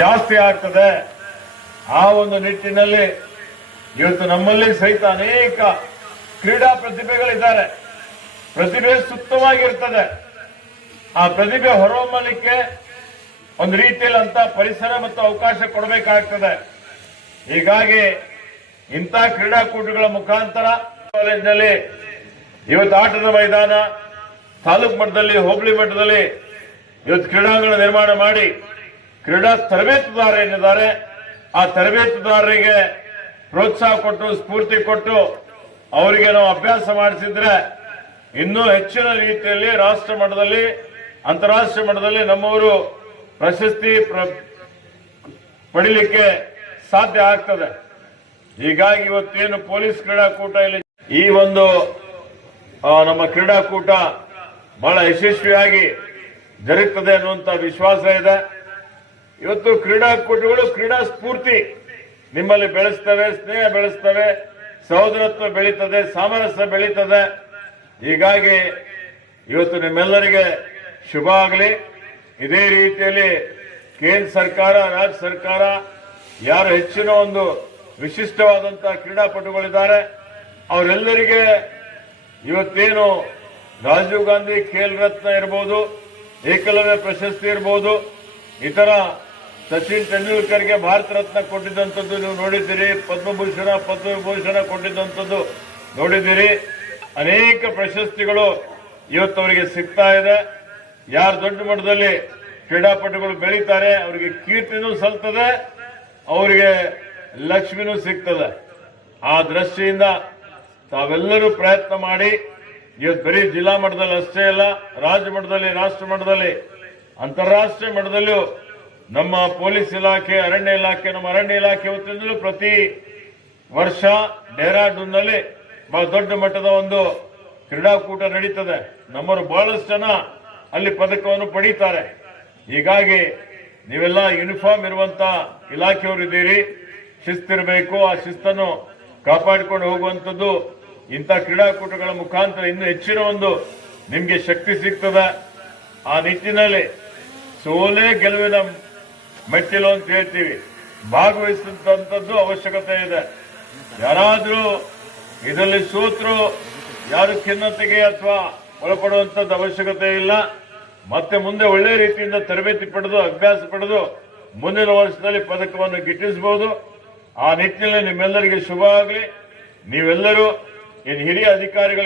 ಜಾಸ್ತಿ ಆಗ್ತದೆ. ಆ ಒಂದು ನಿಟ್ಟಿನಲ್ಲಿ ಇವತ್ತು ನಮ್ಮಲ್ಲಿ ಸಹಿತ ಅನೇಕ ಕ್ರೀಡಾ ಪ್ರತಿಭೆಗಳಿದ್ದಾರೆ. ಪ್ರತಿಭೆ ಸುಪ್ತವಾಗಿರ್ತದೆ. ಆ ಪ್ರತಿಭೆ ಹೊರಹೊಮ್ಮಲಿಕ್ಕೆ ಒಂದು ರೀತಿಯಲ್ಲಿ ಅಂತ ಪರಿಸರ ಮತ್ತು ಅವಕಾಶ ಕೊಡಬೇಕಾಗ್ತದೆ. ಹೀಗಾಗಿ ಇಂಥ ಕ್ರೀಡಾಕೂಟಗಳ ಮುಖಾಂತರ ಕಾಲೇಜಿನಲ್ಲಿ ಇವತ್ತು ಆಟದ ಮೈದಾನ, ತಾಲೂಕು ಮಟ್ಟದಲ್ಲಿ, ಹೋಬಳಿ ಮಟ್ಟದಲ್ಲಿ ಇವತ್ತು ಕ್ರೀಡಾಂಗಣ ನಿರ್ಮಾಣ ಮಾಡಿ ಕ್ರೀಡಾ ತರಬೇತುದಾರ ಏನಿದ್ದಾರೆ ಆ ತರಬೇತುದಾರರಿಗೆ ಪ್ರೋತ್ಸಾಹ ಕೊಟ್ಟು, ಸ್ಫೂರ್ತಿ ಕೊಟ್ಟು ಅವರಿಗೆ ನಾವು ಅಭ್ಯಾಸ ಮಾಡಿಸಿದ್ರೆ ಇನ್ನೂ ಹೆಚ್ಚಿನ ರೀತಿಯಲ್ಲಿ ರಾಷ್ಟ್ರ ಮಟ್ಟದಲ್ಲಿ, ಅಂತಾರಾಷ್ಟ್ರೀಯ ಮಟ್ಟದಲ್ಲಿ ನಮ್ಮವರು ಪ್ರಶಸ್ತಿ ಪಡಿಲಿಕ್ಕೆ ಸಾಧ್ಯ ಆಗ್ತದೆ. ಹೀಗಾಗಿ ಇವತ್ತೇನು ಪೊಲೀಸ್ ಕ್ರೀಡಾಕೂಟ ಇಲ್ಲಿ ಈ ಒಂದು ನಮ್ಮ ಕ್ರೀಡಾಕೂಟ ಬಹಳ ಯಶಸ್ವಿಯಾಗಿ ಜರುಗುತ್ತದೆ ಅನ್ನುವಂತ ವಿಶ್ವಾಸ ಇದೆ. ಇವತ್ತು ಕ್ರೀಡಾಕೂಟಗಳು ಕ್ರೀಡಾ ಸ್ಫೂರ್ತಿ ನಿಮ್ಮಲ್ಲಿ ಬೆಳೆಸ್ತವೆ, ಸ್ನೇಹ ಬೆಳೆಸ್ತವೆ, ಸಹೋದರತ್ವ ಬೆಳೀತದೆ, ಸಾಮರಸ್ಯ ಬೆಳೀತದೆ. ಹೀಗಾಗಿ ಇವತ್ತು ನಿಮ್ಮೆಲ್ಲರಿಗೆ ಶುಭ ಆಗಲಿ. ಇದೇ ರೀತಿಯಲ್ಲಿ ಕೇಂದ್ರ ಸರ್ಕಾರ, ರಾಜ್ಯ ಸರ್ಕಾರ ಯಾರು ಹೆಚ್ಚಿನ ಒಂದು ವಿಶಿಷ್ಟವಾದಂತಹ ಕ್ರೀಡಾಪಟುಗಳಿದ್ದಾರೆ ಅವರೆಲ್ಲರಿಗೆ ಇವತ್ತೇನು ರಾಜೀವ್ ಗಾಂಧಿ ಖೇಲ್ ರತ್ನ ಇರಬಹುದು, ಏಕಲವ್ಯ ಪ್ರಶಸ್ತಿ ಇರಬಹುದು, ಇತರ ಸಚಿನ್ ತೆಂಡೂಲ್ಕರ್ಗೆ ಭಾರತ ರತ್ನ ಕೊಟ್ಟಿದ್ದಂಥದ್ದು ನೀವು ನೋಡಿದ್ದೀರಿ, ಪದ್ಮಭೂಷಣ ಕೊಟ್ಟಿದ್ದಂಥದ್ದು ನೋಡಿದ್ದೀರಿ. ಅನೇಕ ಪ್ರಶಸ್ತಿಗಳು ಇವತ್ತು ಅವರಿಗೆ ಸಿಗ್ತಾ ಇದೆ. ಯಾರು ದೊಡ್ಡ ಮಟ್ಟದಲ್ಲಿ ಕ್ರೀಡಾಪಟುಗಳು ಬೆಳೀತಾರೆ ಅವರಿಗೆ ಕೀರ್ತಿನೂ ಸಲ್ತದೆ, ಅವರಿಗೆ ಲಕ್ಷ್ಮಿನೂ ಸಿಗ್ತದೆ. ಆ ದೃಷ್ಟಿಯಿಂದ ತಾವೆಲ್ಲರೂ ಪ್ರಯತ್ನ ಮಾಡಿ ಇವತ್ತು ಬರೀ ಜಿಲ್ಲಾ ಮಟ್ಟದಲ್ಲಿ ಅಷ್ಟೇ ಅಲ್ಲ, ರಾಜ್ಯ ಮಟ್ಟದಲ್ಲಿ, ರಾಷ್ಟ್ರ ಮಟ್ಟದಲ್ಲಿ, ಅಂತಾರಾಷ್ಟ್ರೀಯ ಮಟ್ಟದಲ್ಲೂ ನಮ್ಮ ಪೊಲೀಸ್ ಇಲಾಖೆ, ಅರಣ್ಯ ಇಲಾಖೆ, ನಮ್ಮ ಅರಣ್ಯ ಇಲಾಖೆ ಹೊತ್ತಿಂದಲೂ ಪ್ರತಿ ವರ್ಷ ಡೆಹ್ರಾಡೂನ್ನಲ್ಲಿ ಬಹಳ ದೊಡ್ಡ ಮಟ್ಟದ ಒಂದು ಕ್ರೀಡಾಕೂಟ ನಡೀತದೆ. ನಮ್ಮವರು ಬಹಳಷ್ಟು ಜನ ಅಲ್ಲಿ ಪದಕವನ್ನು ಪಡೀತಾರೆ. ಹೀಗಾಗಿ ನೀವೆಲ್ಲ ಯೂನಿಫಾರ್ಮ್ ಇರುವಂತ ಇಲಾಖೆಯವರಿದ್ದೀರಿ, ಶಿಸ್ತಿರಬೇಕು. ಆ ಶಿಸ್ತನ್ನು ಕಾಪಾಡಿಕೊಂಡು ಹೋಗುವಂಥದ್ದು ಇಂಥ ಕ್ರೀಡಾಕೂಟಗಳ ಮುಖಾಂತರ ಇನ್ನೂ ಹೆಚ್ಚಿನ ಒಂದು ನಿಮ್ಗೆ ಶಕ್ತಿ ಸಿಗ್ತದೆ. ಆ ನಿಟ್ಟಿನಲ್ಲಿ ಸೋಲೆ ಗೆಲುವಿನ ಮೆಟ್ಟಿಲು ಅಂತ ಹೇಳ್ತೀವಿ, ಭಾಗವಹಿಸುವಂತದ್ದು ಅವಶ್ಯಕತೆ ಇದೆ. ಯಾರಾದ್ರೂ ಇದರಲ್ಲಿ ಸೋತರು ಯಾರು ಖಿನ್ನತೆಗೆ ಅಥವಾ ಒಳಪಡುವಂತದ್ದು ಅವಶ್ಯಕತೆ ಇಲ್ಲ. ಮತ್ತೆ ಮುಂದೆ ಒಳ್ಳೆ ರೀತಿಯಿಂದ ತರಬೇತಿ ಪಡೆದು, ಅಭ್ಯಾಸ ಪಡೆದು ಮುಂದಿನ ವರ್ಷದಲ್ಲಿ ಪದಕವನ್ನು ಗಿಟ್ಟಿಸಬಹುದು. ಆ ನಿಟ್ಟಿನಲ್ಲಿ ನಿಮ್ಮೆಲ್ಲರಿಗೆ ಶುಭ ಆಗಲಿ. ನೀವೆಲ್ಲರೂ ಹಿರಿಯ ಅಧಿಕಾರಿಗಳು